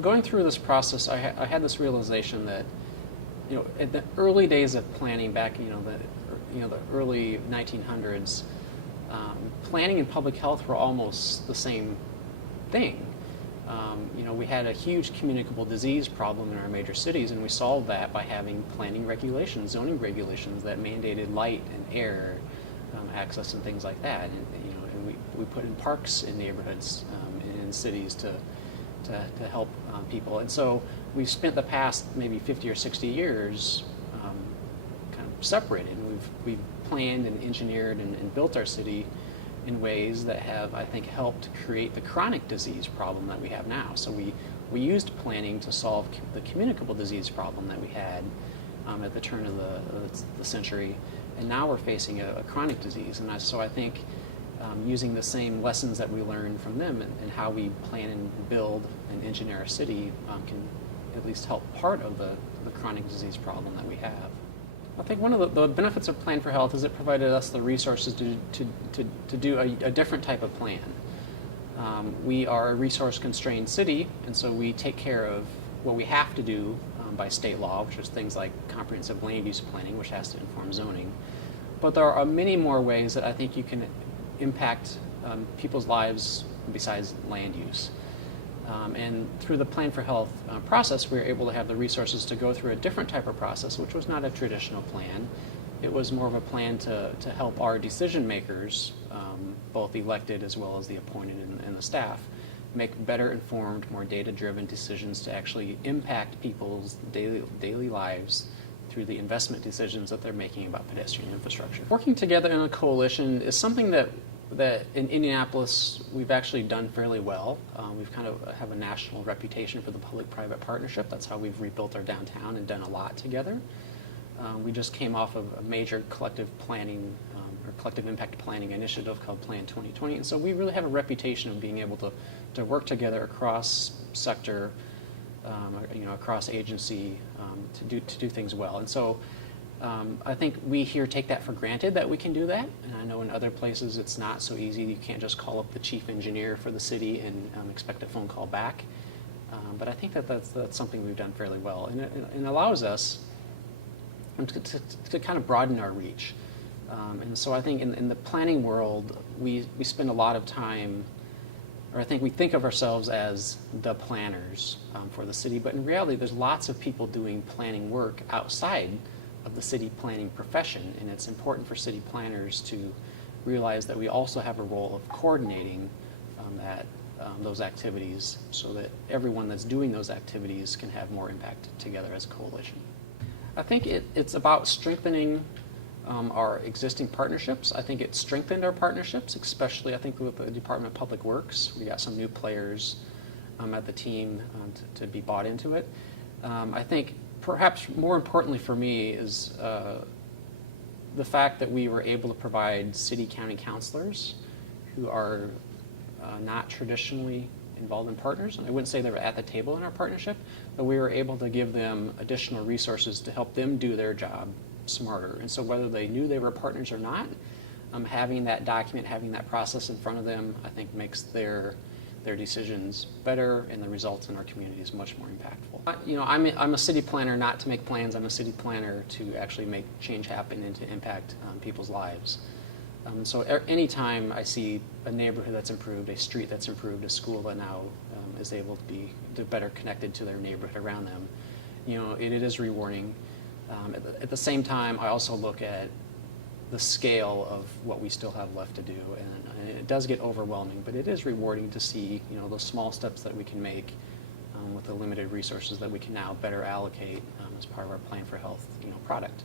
going through this process, I had this realization that, at the early days of planning back, the early 1900s, planning and public health were almost the same thing. We had a huge communicable disease problem in our major cities, and we solved that by having planning regulations, zoning regulations that mandated light and air access and things like that. And we put in parks in neighborhoods and in cities to help people. And so we've spent the past maybe 50 or 60 years kind of separated. We've planned and engineered and built our city in ways that have, I think, helped create the chronic disease problem that we have now. So we used planning to solve the communicable disease problem that we had at the turn of the century, and now we're facing a chronic disease. And so I think using the same lessons that we learned from them and how we plan and build and engineer our city can at least help part of the chronic disease problem that we have. I think one of the benefits of Plan4Health is it provided us the resources to do a different type of plan. We are a resource-constrained city, and so we take care of what we have to do by state law, which is things like comprehensive land use planning, which has to inform zoning. But there are many more ways that I think you can impact people's lives besides land use. And through the Plan4Health process, we were able to have the resources to go through a different type of process, which was not a traditional plan. It was more of a plan to help our decision makers, both elected as well as the appointed and the staff, make better informed, more data-driven decisions to actually impact people's daily lives through the investment decisions that they're making about pedestrian infrastructure. Working together in a coalition is something that in Indianapolis we've actually done fairly well. We've kind of have a national reputation for the public-private partnership. That's how we've rebuilt our downtown and done a lot together. We just came off of a major collective planning or collective impact planning initiative called Plan 4Health, and so we really have a reputation of being able to work together across sector, across agency to do things well. And so I think we here take that for granted that we can do that, and I know in other places it's not so easy. You can't just call up the chief engineer for the city and expect a phone call back. But I think that's something we've done fairly well, and it allows us to kind of broaden our reach. And so I think in the planning world, we spend a lot of time, or I think we think of ourselves as the planners for the city, but in reality there's lots of people doing planning work outside of the city planning profession, and it's important for city planners to realize that we also have a role of coordinating those activities so that everyone that's doing those activities can have more impact together as a coalition. I think it's about strengthening our existing partnerships. I think it strengthened our partnerships, especially I think with the Department of Public Works. We got some new players at the team to be bought into it. I think perhaps more importantly for me is the fact that we were able to provide city-county councilors who are not traditionally involved in partners. And I wouldn't say they were at the table in our partnership, but we were able to give them additional resources to help them do their job smarter. And so whether they knew they were partners or not, having that document, having that process in front of them, I think makes their decisions better, and the results in our community is much more impactful. I'm a city planner not to make plans. I'm a city planner to actually make change happen and to impact people's lives. So anytime I see a neighborhood that's improved, a street that's improved, a school that now is able to be better connected to their neighborhood around them, it is rewarding. At the same time, I also look at the scale of what we still have left to do, and it does get overwhelming, but it is rewarding to see those small steps that we can make with the limited resources that we can now better allocate as part of our Plan4Health product.